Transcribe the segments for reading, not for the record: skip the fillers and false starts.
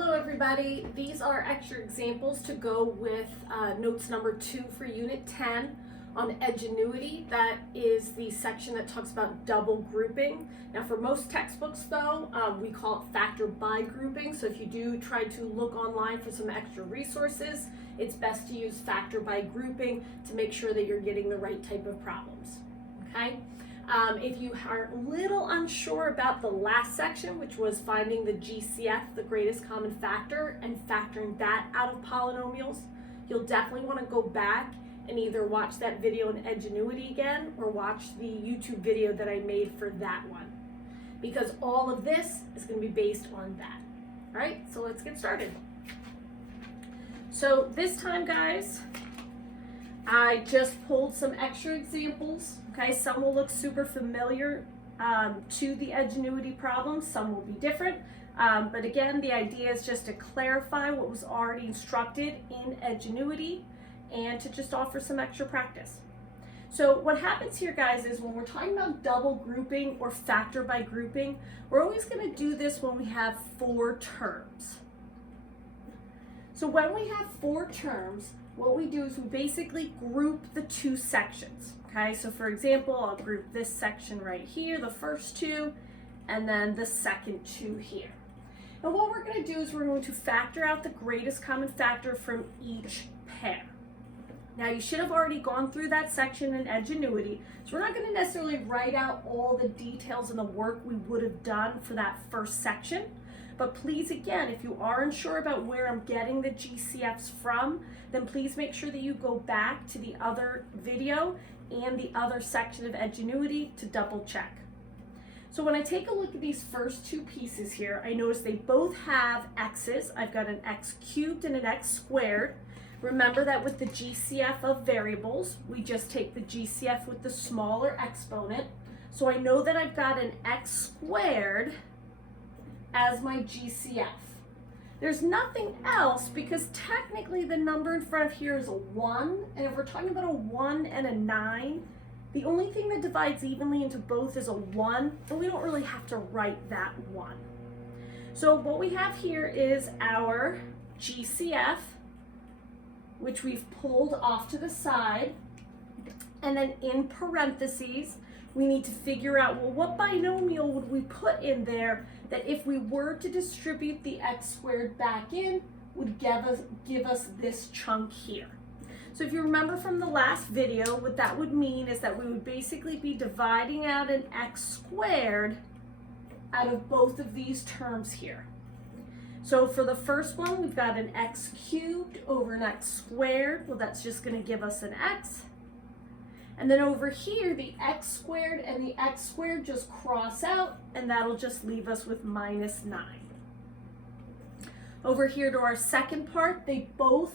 Hello everybody, these are extra examples to go with notes number 2 for Unit 10 on Edgenuity. That is the section that talks about double grouping. Now for most textbooks though, we call it factor by grouping, so if you do try to look online for some extra resources, it's best to use factor by grouping to make sure that you're getting the right type of problems, okay? If you are a little unsure about the last section, which was finding the GCF, the greatest common factor, and factoring that out of polynomials, you'll definitely want to go back and either watch that video in Edgenuity again or watch the YouTube video that I made for that one, because all of this is going to be based on that. All right, so let's get started. So this time, guys, I just pulled some extra examples. Okay, some will look super familiar to the Edgenuity problem, some will be different. But again, the idea is just to clarify what was already instructed in Edgenuity and to just offer some extra practice. So what happens here, guys, is when we're talking about double grouping or factor by grouping, we're always going to do this when we have 4 terms. So when we have 4 terms, what we do is we basically group the 2 sections. Okay, so for example, I'll group this section right here, the first 2, and then the second 2 here. And what we're going to do is we're going to factor out the greatest common factor from each pair. Now you should have already gone through that section in Edgenuity, so we're not going to necessarily write out all the details and the work we would have done for that first section. But please, again, if you are unsure about where I'm getting the GCFs from, then please make sure that you go back to the other video and the other section of Edgenuity to double check. So when I take a look at these first 2 pieces here, I notice they both have x's. I've got an x cubed and an x squared. Remember that with the GCF of variables, we just take the GCF with the smaller exponent. So I know that I've got an x squared as my GCF. There's nothing else because technically the number in front of here is a 1, and if we're talking about a 1 and a 9, the only thing that divides evenly into both is a 1, and we don't really have to write that 1. So what we have here is our GCF, which we've pulled off to the side, and then in parentheses, we need to figure out, well, what binomial would we put in there that if we were to distribute the x squared back in, would give us this chunk here. So if you remember from the last video, what that would mean is that we would basically be dividing out an x squared out of both of these terms here. So for the first one, we've got an x cubed over an x squared. Well, that's just going to give us an x. And then over here, the x squared and the x squared just cross out, and that'll just leave us with minus 9. Over here to our second part, they both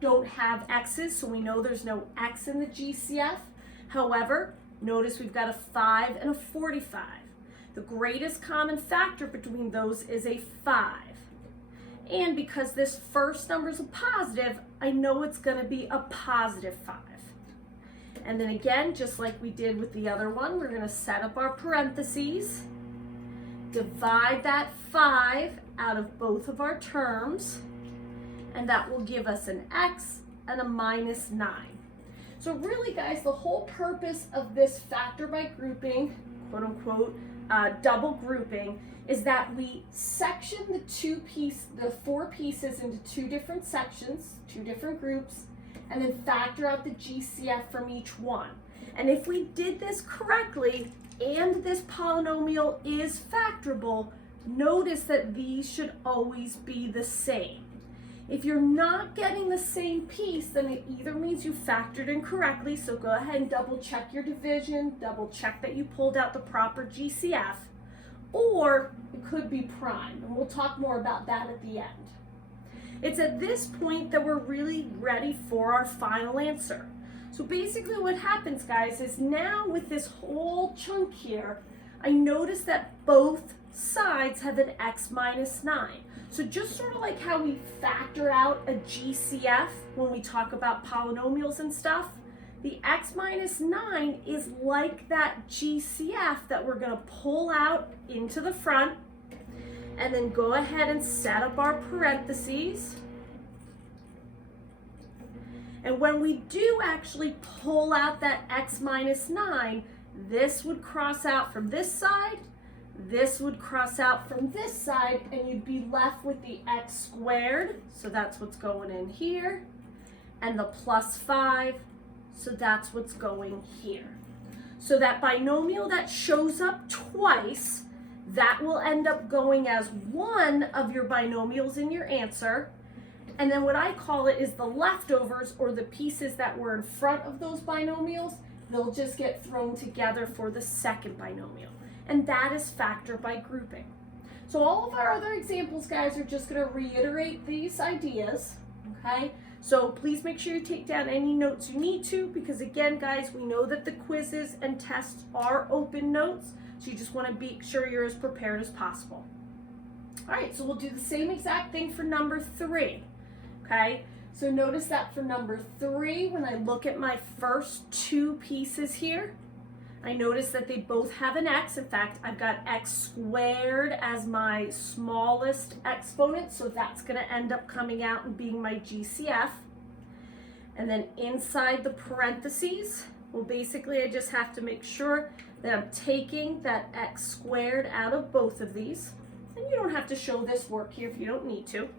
don't have x's, so we know there's no x in the GCF. However, notice we've got a 5 and a 45. The greatest common factor between those is a 5. And because this first number is a positive, I know it's going to be a positive 5. And then again, just like we did with the other one, we're going to set up our parentheses, divide that 5 out of both of our terms, and that will give us an x and a minus 9. So really, guys, the whole purpose of this factor by grouping, quote unquote, double grouping, is that we section the 4 pieces into 2 different sections, 2 different groups, and then factor out the GCF from each one. And if we did this correctly, and this polynomial is factorable, notice that these should always be the same. If you're not getting the same piece, then it either means you factored in correctly, so go ahead and double check your division, double check that you pulled out the proper GCF, or it could be prime, and we'll talk more about that at the end. It's at this point that we're really ready for our final answer. So basically what happens, guys, is now with this whole chunk here, I notice that both sides have an x minus 9. So just sort of like how we factor out a GCF when we talk about polynomials and stuff, the x minus 9 is like that GCF that we're going to pull out into the front. and then go ahead and set up our parentheses. And when we do actually pull out that x minus 9, this would cross out from this side, this would cross out from this side, and you'd be left with the x squared, so that's what's going in here, and the plus 5, so that's what's going here. So that binomial that shows up twice, that will end up going as one of your binomials in your answer. And then what I call it is the leftovers, or the pieces that were in front of those binomials, they'll just get thrown together for the second binomial. And that is factor by grouping. So all of our other examples, guys, are just going to reiterate these ideas, okay? So please make sure you take down any notes you need to, because again, guys, we know that the quizzes and tests are open notes, so you just want to be sure you're as prepared as possible. All right, so we'll do the same exact thing for number 3, okay? So notice that for number 3, when I look at my first 2 pieces here, I notice that they both have an x. In fact, I've got x squared as my smallest exponent, so that's going to end up coming out and being my GCF. And then inside the parentheses, well, basically I just have to make sure that I'm taking that x squared out of both of these. And you don't have to show this work here if you don't need to.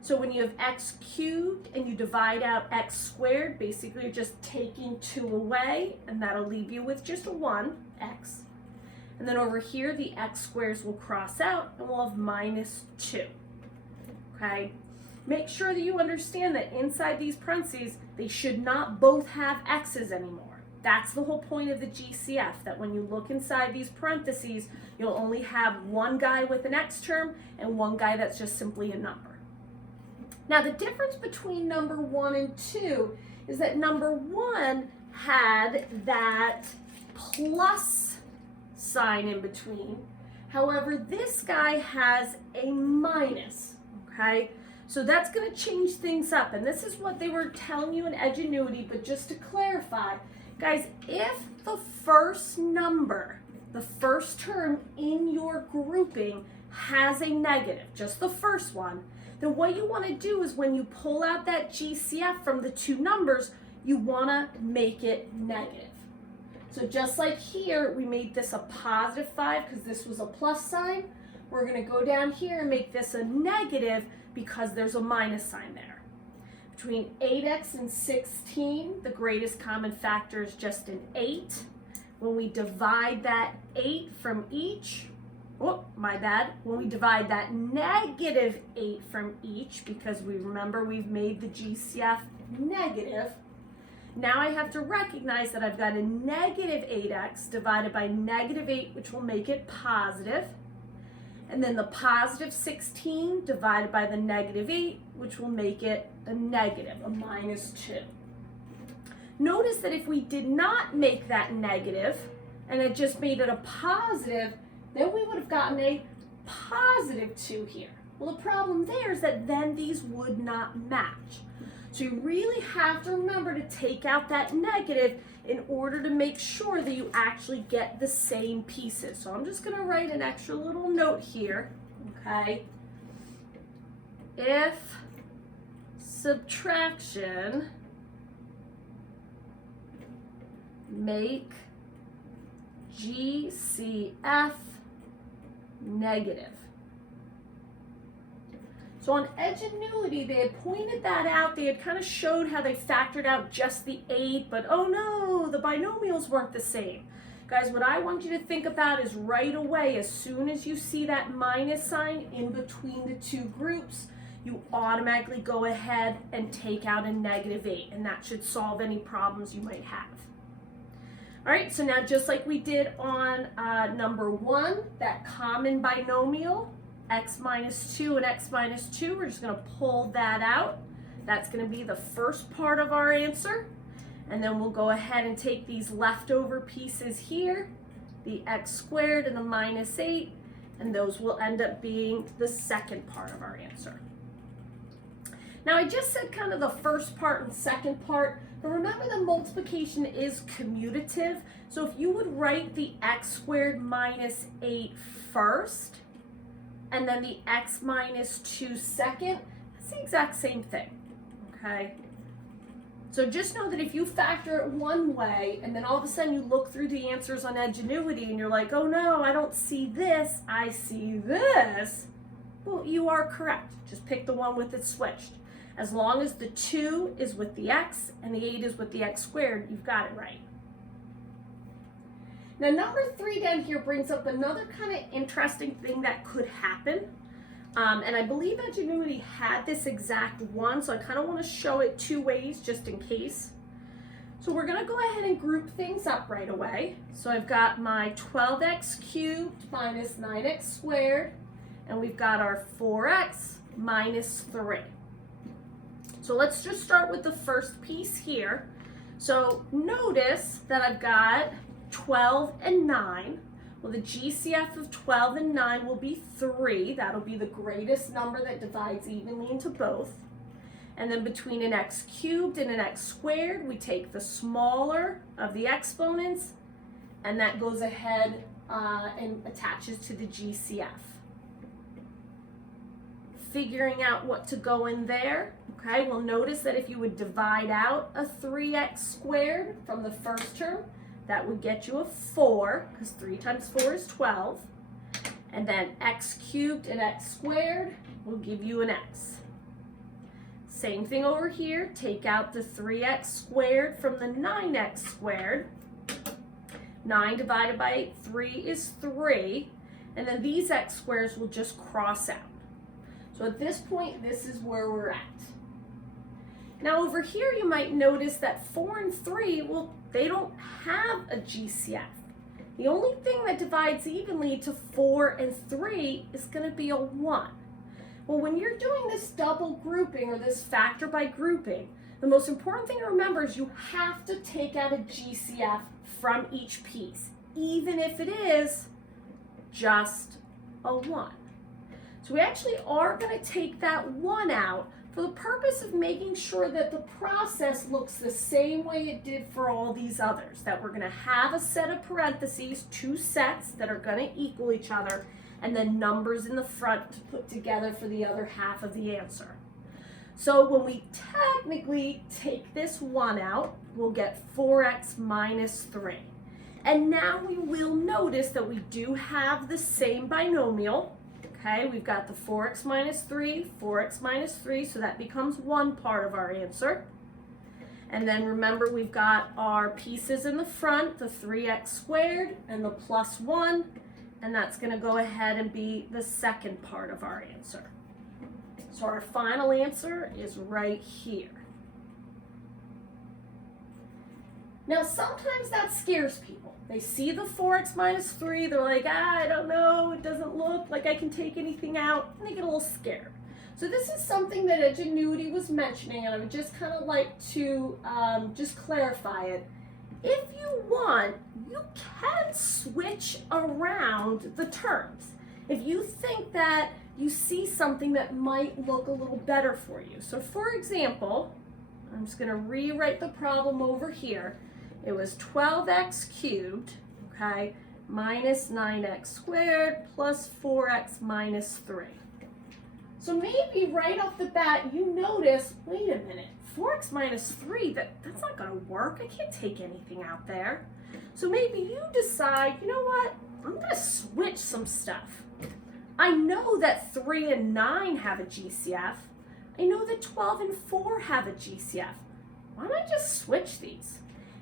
So when you have x cubed and you divide out x squared, basically you're just taking 2 away, and that'll leave you with just a 1, x. And then over here, the x squares will cross out, and we'll have minus 2, okay? Make sure that you understand that inside these parentheses, they should not both have x's anymore. That's the whole point of the GCF, that when you look inside these parentheses, you'll only have one guy with an x term and one guy that's just simply a number. Now the difference between number 1 and 2 is that number 1 had that plus sign in between. However, this guy has a minus, okay? So that's going to change things up, and this is what they were telling you in Edgenuity, but just to clarify, guys, if the first number, the first term in your grouping has a negative, just the first one, then what you want to do is when you pull out that GCF from the 2 numbers, you want to make it negative. So just like here, we made this a positive 5 because this was a plus sign. We're going to go down here and make this a negative because there's a minus sign there. Between 8x and 16, the greatest common factor is just an 8. When we divide that 8 from each, oh, my bad. When we divide that negative 8 from each, because we remember we've made the GCF negative, now I have to recognize that I've got a negative 8x divided by negative 8, which will make it positive. And then the positive 16 divided by the negative 8, which will make it a negative, a minus 2. Notice that if we did not make that negative, and it just made it a positive, then we would have gotten a positive 2 here. Well, the problem there is that then these would not match. So you really have to remember to take out that negative in order to make sure that you actually get the same pieces. So I'm just going to write an extra little note here, okay? If subtraction make GCF negative. So on Edgenuity, they had pointed that out. They had kind of showed how they factored out just the 8, but oh no, the binomials weren't the same. Guys, what I want you to think about is right away, as soon as you see that minus sign in between the 2 groups, you automatically go ahead and take out a negative 8, and that should solve any problems you might have. All right, so now just like we did on number 1, that common binomial, x minus 2 and x minus 2, we're just going to pull that out. That's going to be the first part of our answer. And then we'll go ahead and take these leftover pieces here, the x squared and the minus 8, and those will end up being the second part of our answer. Now I just said kind of the first part and second part, but remember that multiplication is commutative. So if you would write the x squared minus 8 first, and then the x minus 2 second, it's the exact same thing, okay? So just know that if you factor it one way and then all of a sudden you look through the answers on Edgenuity and you're like, oh no, I don't see this, I see this, well, you are correct. Just pick the one with it switched. As long as the 2 is with the x and the 8 is with the x squared, you've got it right. Now number 3 down here brings up another kind of interesting thing that could happen. And I believe Edgenuity had this exact one, so I kind of want to show it 2 ways just in case. So we're going to go ahead and group things up right away. So I've got my 12x cubed minus 9x squared, and we've got our 4x minus 3. So let's just start with the first piece here. So notice that I've got 12 and 9. Well, the GCF of 12 and 9 will be 3. That'll be the greatest number that divides evenly into both. And then between an x cubed and an x squared, we take the smaller of the exponents, and that goes ahead and attaches to the GCF. Figuring out what to go in there, okay, we'll notice that if you would divide out a 3x squared from the first term, that would get you a 4, because 3 times 4 is 12. And then x cubed and x squared will give you an x. Same thing over here. Take out the 3x squared from the 9x squared. 9 divided by 3 is 3. And then these x squares will just cross out. So at this point, this is where we're at. Now over here, you might notice that 4 and 3, well, they don't have a GCF. The only thing that divides evenly to 4 and 3 is going to be a 1. Well, when you're doing this double grouping or this factor by grouping, the most important thing to remember is you have to take out a GCF from each piece, even if it is just a 1. So we actually are going to take that 1 out for the purpose of making sure that the process looks the same way it did for all these others, that we're going to have a set of parentheses, 2 sets that are going to equal each other, and then numbers in the front to put together for the other half of the answer. So when we technically take this 1 out, we'll get 4x minus 3. And now we will notice that we do have the same binomial. Okay, we've got the 4x minus 3, 4x minus 3, so that becomes one part of our answer. And then remember, we've got our pieces in the front, the 3x squared and the plus 1, and that's going to go ahead and be the second part of our answer. So our final answer is right here. Now, sometimes that scares people. They see the 4x minus 3, they're like, I don't know, it doesn't look like I can take anything out, and they get a little scared. So this is something that Edgenuity was mentioning, and I would just kind of like to just clarify it. If you want, you can switch around the terms. If you think that you see something that might look a little better for you. So for example, I'm just going to rewrite the problem over here. It was 12x cubed, okay, minus 9x squared plus 4x minus 3. So maybe right off the bat you notice, wait a minute, 4x minus 3, that's not going to work. I can't take anything out there. So maybe you decide, you know what, I'm going to switch some stuff. I know that 3 and 9 have a GCF. I know that 12 and 4 have a GCF. Why don't I just switch these?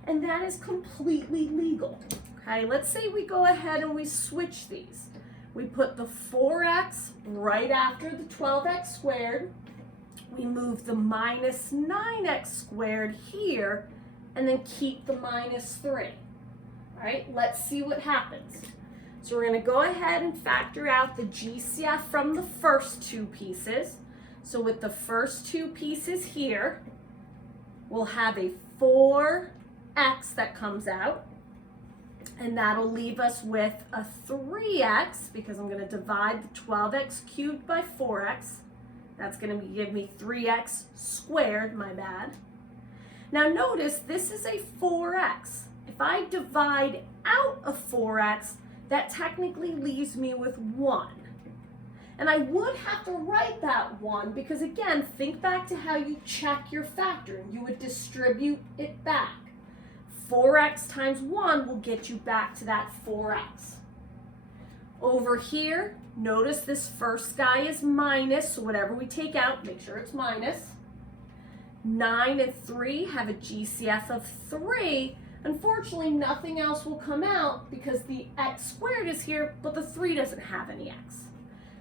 And that is completely legal. Okay, let's say we go ahead and we switch these. We put the 4x right after the 12x squared. We move the minus 9x squared here, and then keep the minus 3. All right, let's see what happens. So we're going to go ahead and factor out the GCF from the first 2 pieces. So with the first 2 pieces here, we'll have a 4x that comes out, and that'll leave us with a 3x, because I'm going to divide the 12x cubed by 4x. That's going to give me 3x squared, my bad. Now notice this is a 4x. If I divide out a 4x, that technically leaves me with 1. And I would have to write that 1 because, again, think back to how you check your factoring. You would distribute it back. 4x times 1 will get you back to that 4x. Over here, notice this first guy is minus, so whatever we take out, make sure it's minus. 9 and 3 have a GCF of 3. Unfortunately, nothing else will come out because the x squared is here, but the 3 doesn't have any x.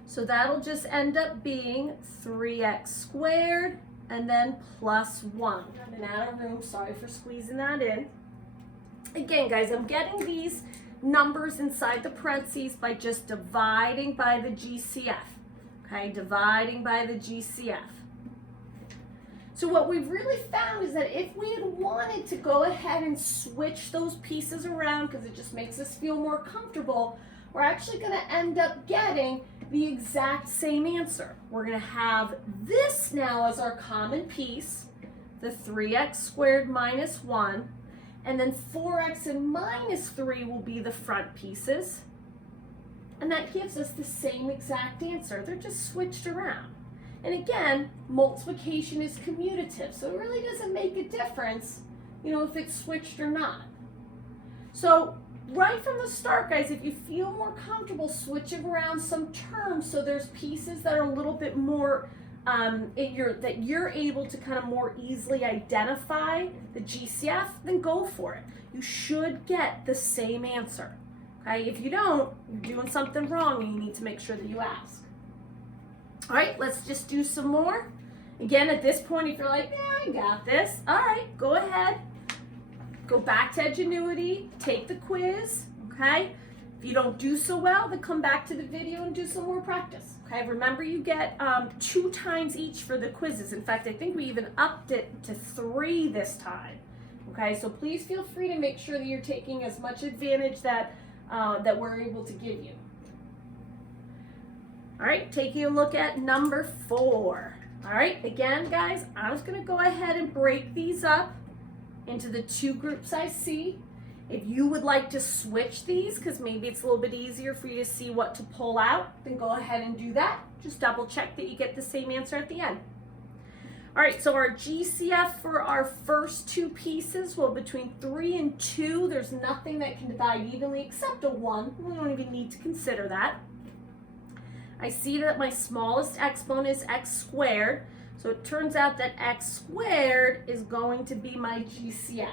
So that'll just end up being 3x squared and then plus 1. I've been out of room, sorry for squeezing that in. Again, guys, I'm getting these numbers inside the parentheses by just dividing by the GCF. Okay, dividing by the GCF. So what we've really found is that if we had wanted to go ahead and switch those pieces around because it just makes us feel more comfortable, we're actually going to end up getting the exact same answer. We're going to have this now as our common piece, the 3x squared minus 1, and then 4x and minus 3 will be the front pieces, and that gives us the same exact answer. They're just switched around. And again, multiplication is commutative, so it really doesn't make a difference, if it's switched or not. So right from the start, guys, if you feel more comfortable switching around some terms so there's pieces that are a little bit more, that you're able to kind of more easily identify the GCF, then go for it. You should get the same answer. Okay? If you don't, you're doing something wrong and you need to make sure that you ask. All right, let's just do some more. Again, at this point, if you're like, I got this. All right, go ahead. Go back to Edgenuity, take the quiz, okay? If you don't do so well, then come back to the video and do some more practice, okay? Remember, you get 2 times each for the quizzes. In fact, I think we even upped it to 3 this time, okay? So please feel free to make sure that you're taking as much advantage that we're able to give you. All right, taking a look at number 4. All right, again, guys, I'm just going to go ahead and break these up into the 2 groups I see. If you would like to switch these, because maybe it's a little bit easier for you to see what to pull out, then go ahead and do that. Just double check that you get the same answer at the end. All right, so our GCF for our first 2 pieces, well, between 3 and 2, there's nothing that can divide evenly except a 1. We don't even need to consider that. I see that my smallest exponent is x squared, so it turns out that x squared is going to be my GCF.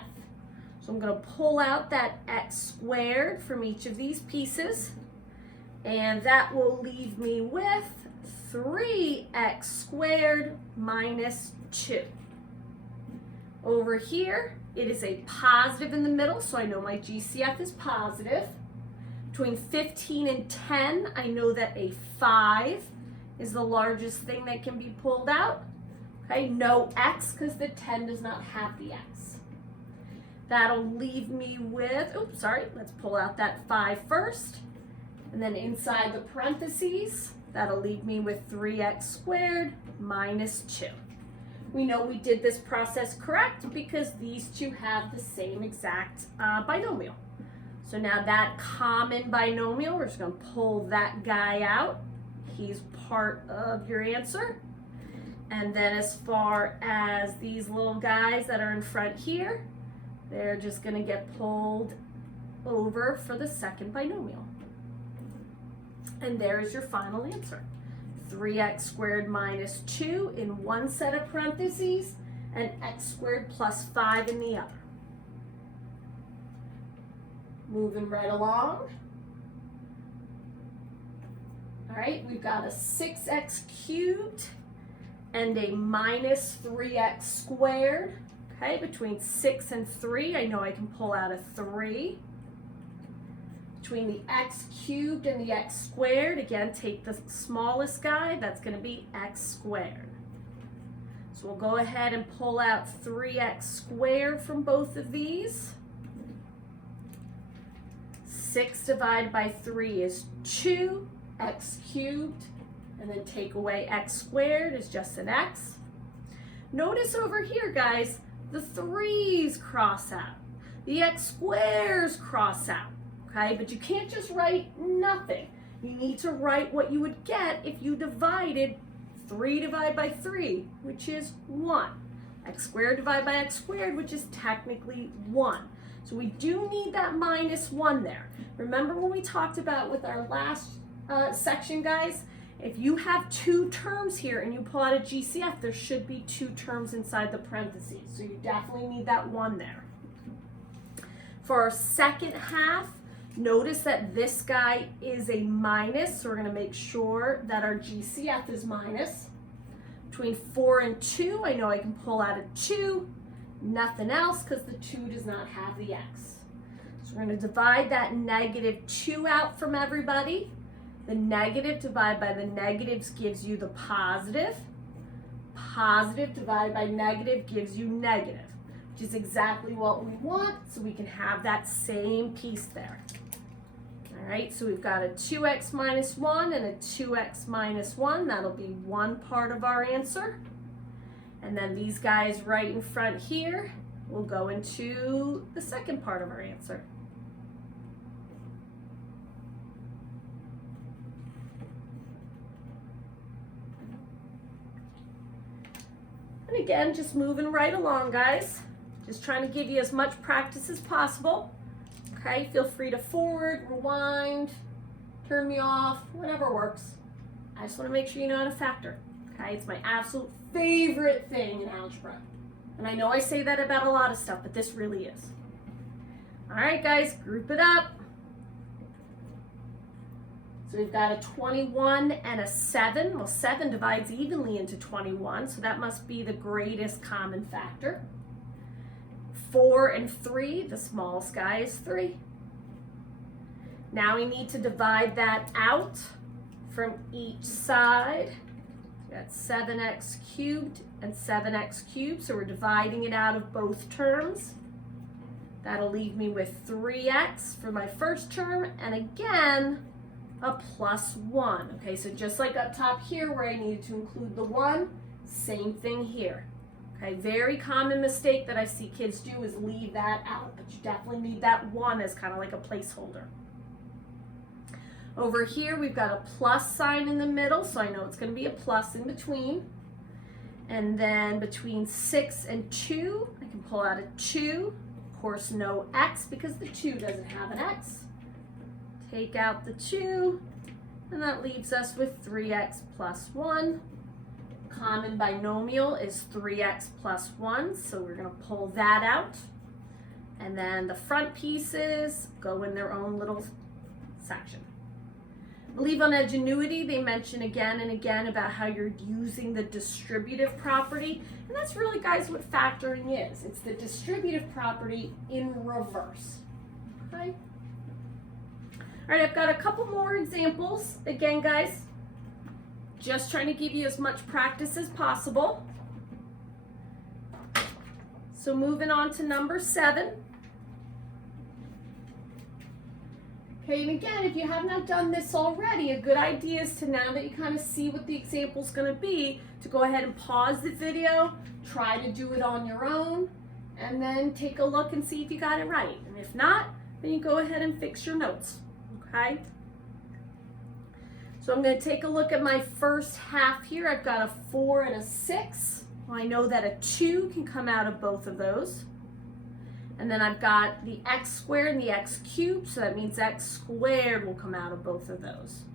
So I'm going to pull out that x squared from each of these pieces, and that will leave me with 3x squared minus 2. Over here, it is a positive in the middle, so I know my GCF is positive. Between 15 and 10, I know that a 5 is the largest thing that can be pulled out. Okay, no x because the 10 does not have the x. That'll leave me with, let's pull out that 5 first. And then inside the parentheses, that'll leave me with 3x squared minus 2. We know we did this process correct because these 2 have the same exact binomial. So now that common binomial, we're just going to pull that guy out. He's part of your answer. And then as far as these little guys that are in front here, they're just going to get pulled over for the second binomial. And there's your final answer. 3x squared minus 2 in one set of parentheses and x squared plus 5 in the other. Moving right along. All right, we've got a 6x cubed and a minus 3x squared. Okay, between 6 and 3, I know I can pull out a 3. Between the x cubed and the x squared, again, take the smallest guy, that's going to be x squared. So we'll go ahead and pull out 3x squared from both of these. 6 divided by 3 is 2, x cubed, and then take away x squared is just an x. Notice over here, guys, the 3's cross out. The x squares cross out, okay? But you can't just write nothing. you need to write what you would get if you divided 3 divided by 3, which is 1. X squared divided by x squared, which is technically 1. So we do need that minus 1 there. Remember when we talked about with our last section, guys, if you have 2 terms here and you pull out a GCF, there should be 2 terms inside the parentheses. So you definitely need that 1 there. For our second half, notice that this guy is a minus, so we're going to make sure that our GCF is minus. Between 4 and 2, I know I can pull out a 2, nothing else because the 2 does not have the x. So we're going to divide that negative 2 out from everybody. The negative divided by the negatives gives you the positive. Positive divided by negative gives you negative, which is exactly what we want, so we can have that same piece there. All right, so we've got a 2x minus 1 and a 2x minus 1. That'll be one part of our answer. And then these guys right in front here will go into the second part of our answer. And again, just moving right along, guys. Just trying to give you as much practice as possible. Okay, feel free to forward, rewind, turn me off, whatever works. I just want to make sure you know how to factor. Okay, it's my absolute favorite thing in algebra. And I know I say that about a lot of stuff, but this really is. All right, guys, group it up. So we've got a 21 and a 7. Well, 7 divides evenly into 21, so that must be the greatest common factor. 4 and 3, the smallest guy is 3. Now we need to divide that out from each side. We got 7x cubed and 7x cubed, so we're dividing it out of both terms. That'll leave me with 3x for my first term, and again, a plus 1. Okay, so just like up top here where I needed to include the 1, same thing here. Okay, very common mistake that I see kids do is leave that out, but you definitely need that 1 as kind of like a placeholder. Over here, we've got a plus sign in the middle, so I know it's going to be a plus in between. And then between 6 and 2, I can pull out a 2. Of course, no x because the 2 doesn't have an x. Take out the 2, and that leaves us with 3x plus 1. Common binomial is 3x plus 1, so we're going to pull that out. And then the front pieces go in their own little section. I believe on Edgenuity, they mention again and again about how you're using the distributive property. And that's really, guys, what factoring is. It's the distributive property in reverse. Okay? All right, I've got a couple more examples. Again, guys, just trying to give you as much practice as possible. So moving on to number 7. Okay, and again, if you have not done this already, a good idea is to, now that you kind of see what the example is going to be, to go ahead and pause the video, try to do it on your own, and then take a look and see if you got it right. And if not, then you go ahead and fix your notes. Okay? So I'm going to take a look at my first half here. I've got a 4 and a 6. Well, I know that a 2 can come out of both of those. And then I've got the x squared and the x cubed, so that means x squared will come out of both of those.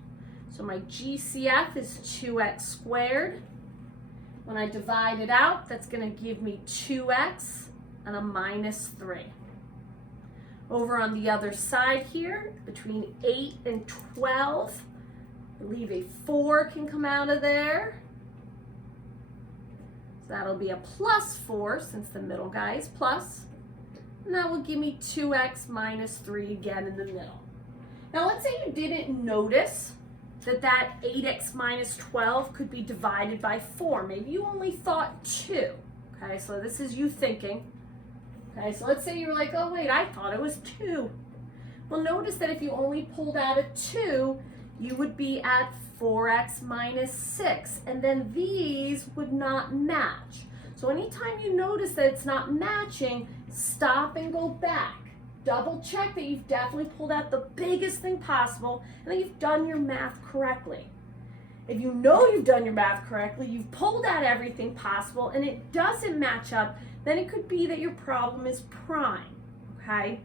So my GCF is 2x squared. When I divide it out, that's going to give me 2x and a minus 3. Over on the other side here, between 8 and 12, I believe a 4 can come out of there. So that'll be a plus 4 since the middle guy is plus. And that will give me 2x minus 3 again in the middle. Now let's say you didn't notice that 8x minus 12 could be divided by 4. Maybe you only thought 2. Okay, so this is you thinking. Okay, so let's say you were like, oh wait, I thought it was 2. Well, notice that if you only pulled out a 2, you would be at 4x minus 6, and then these would not match. So anytime you notice that it's not matching, stop and go back. double check that you've definitely pulled out the biggest thing possible and that you've done your math correctly. If you know you've done your math correctly, you've pulled out everything possible and it doesn't match up, then it could be that your problem is prime, okay?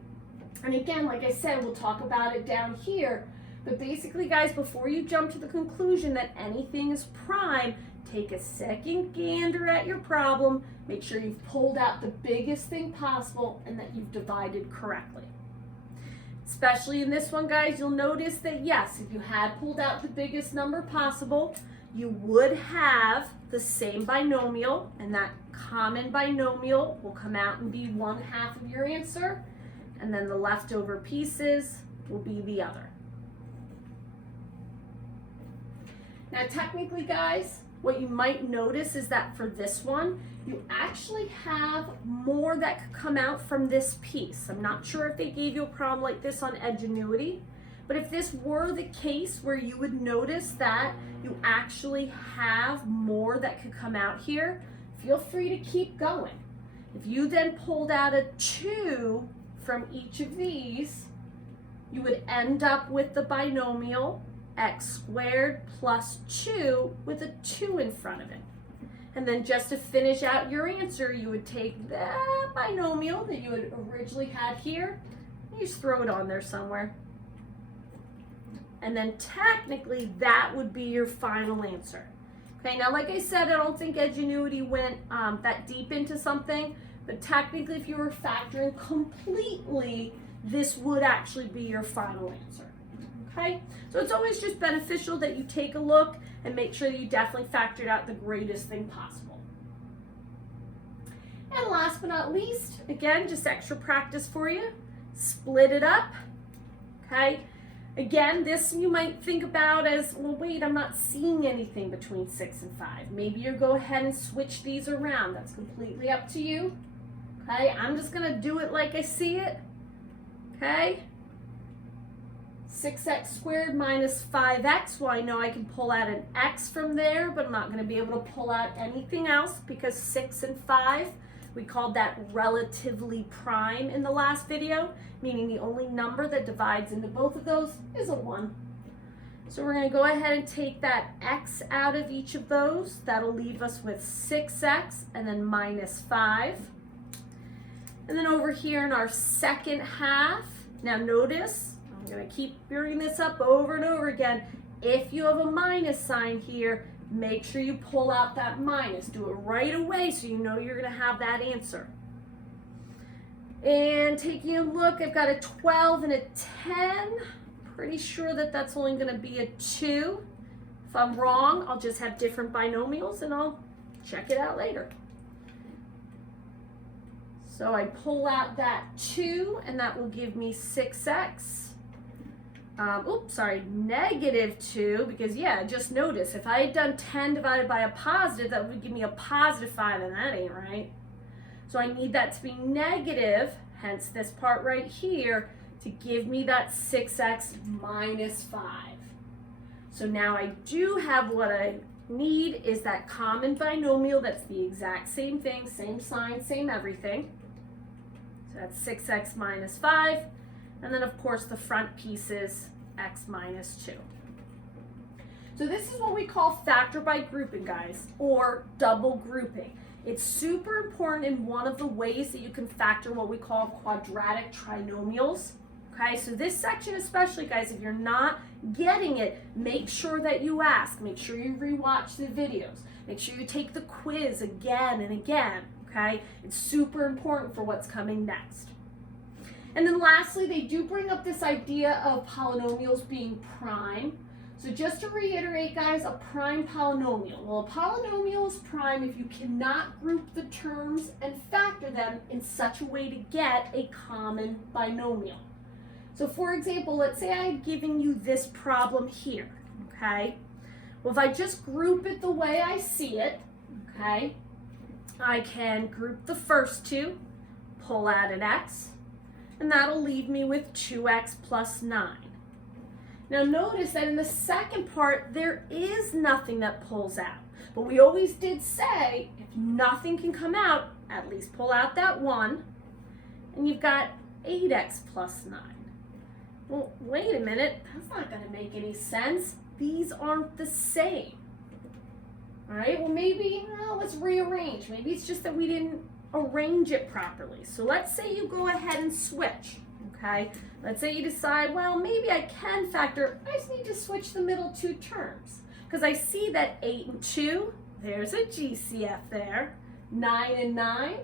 And again, like I said, we'll talk about it down here, but basically guys, before you jump to the conclusion that anything is prime, take a second gander at your problem, make sure you've pulled out the biggest thing possible and that you've divided correctly. Especially in this one, guys, you'll notice that yes, if you had pulled out the biggest number possible, you would have the same binomial, and that common binomial will come out and be 1/2 of your answer, and then the leftover pieces will be the other. Now technically, guys, what you might notice is that for this one, you actually have more that could come out from this piece. I'm not sure if they gave you a problem like this on Edgenuity, but if this were the case where you would notice that you actually have more that could come out here, feel free to keep going. If you then pulled out a 2 from each of these, you would end up with the binomial x squared plus 2 with a 2 in front of it. And then just to finish out your answer, you would take that binomial that you had originally had here, and you just throw it on there somewhere. And then technically that would be your final answer. Okay, now like I said, I don't think Edgenuity went that deep into something, but technically if you were factoring completely, this would actually be your final answer. Okay, so it's always just beneficial that you take a look and make sure that you definitely factored out the greatest thing possible. And last but not least, again, just extra practice for you, split it up, okay? Again, this you might think about as, well, wait, I'm not seeing anything between 6 and 5. Maybe you go ahead and switch these around. That's completely up to you, okay? I'm just gonna do it like I see it, okay? 6x squared minus 5x, well, I know I can pull out an x from there, but I'm not going to be able to pull out anything else because 6 and 5, we called that relatively prime in the last video, meaning the only number that divides into both of those is a 1. So we're going to go ahead and take that x out of each of those. That'll leave us with 6x and then minus 5. And then over here in our second half, now notice, I'm going to keep bringing this up over and over again. If you have a minus sign here, make sure you pull out that minus. Do it right away so you know you're going to have that answer. And taking a look, I've got a 12 and a 10. Pretty sure that that's only going to be a 2. If I'm wrong, I'll just have different binomials and I'll check it out later. So I pull out that 2 and that will give me 6x. Negative 2, because yeah, just notice, if I had done 10 divided by a positive, that would give me a positive 5, and that ain't right. So I need that to be negative, hence this part right here, to give me that 6x minus 5. So now I do have what I need is that common binomial that's the exact same thing, same sign, same everything. So that's 6x minus 5. And then of course the front piece is x minus 2. So this is what we call factor by grouping, guys, or double grouping. It's super important in one of the ways that you can factor what we call quadratic trinomials. Okay, so this section especially, guys, if you're not getting it, make sure that you ask. Make sure you rewatch the videos. Make sure you take the quiz again and again, okay? It's super important for what's coming next. And then lastly, they do bring up this idea of polynomials being prime. So just to reiterate, guys, a prime polynomial. Well, a polynomial is prime if you cannot group the terms and factor them in such a way to get a common binomial. So for example, let's say I had given you this problem here, okay? Well, if I just group it the way I see it, okay, I can group the first two, pull out an x, and that'll leave me with 2x plus 9. Now notice that in the second part, there is nothing that pulls out. But we always did say, if nothing can come out, at least pull out that 1. And you've got 8x plus 9. Well, wait a minute, that's not going to make any sense. These aren't the same. All right, well maybe, let's rearrange. Maybe it's just that we didn't arrange it properly. So let's say you go ahead and switch, okay? Let's say you decide, well, maybe I can factor, I just need to switch the middle two terms. Because I see that 8 and 2, there's a GCF there. 9 and 9,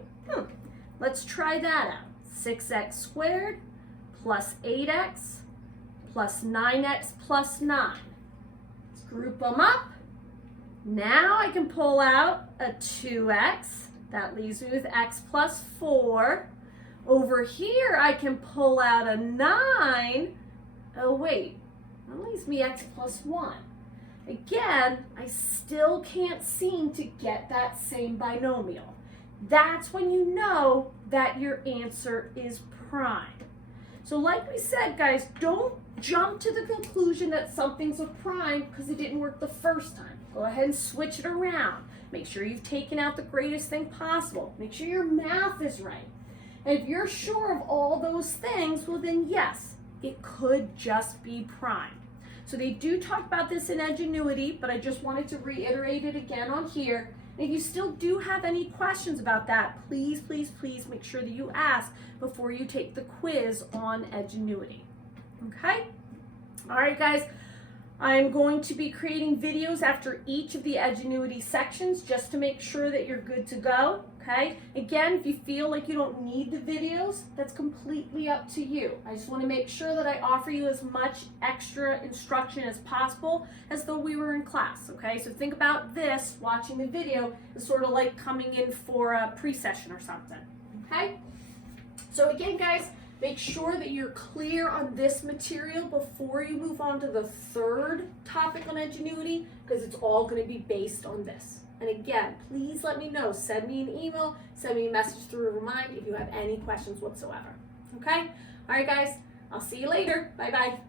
let's try that out. 6x squared plus 8x plus 9x plus 9. Let's group them up. Now I can pull out a 2x. That leaves me with x plus 4. Over here I can pull out a 9. Oh wait, that leaves me x plus 1. Again, I still can't seem to get that same binomial. That's when you know that your answer is prime. So like we said, guys, don't jump to the conclusion that something's a prime because it didn't work the first time. Go ahead and switch it around. Make sure you've taken out the greatest thing possible. Make sure your math is right. And if you're sure of all those things, well then yes, it could just be prime. So they do talk about this in Edgenuity, but I just wanted to reiterate it again on here. And if you still do have any questions about that, please, please, please make sure that you ask before you take the quiz on Edgenuity. Okay? All right, guys. I'm going to be creating videos after each of the Edgenuity sections just to make sure that you're good to go, okay? Again, if you feel like you don't need the videos, that's completely up to you. I just want to make sure that I offer you as much extra instruction as possible as though we were in class, okay? So think about this, watching the video, is sort of like coming in for a pre-session or something, okay? So again, guys, make sure that you're clear on this material before you move on to the third topic on Edgenuity, because it's all going to be based on this. And again, please let me know. Send me an email, send me a message through a Remind if you have any questions whatsoever. Okay? All right, guys. I'll see you later. Bye-bye.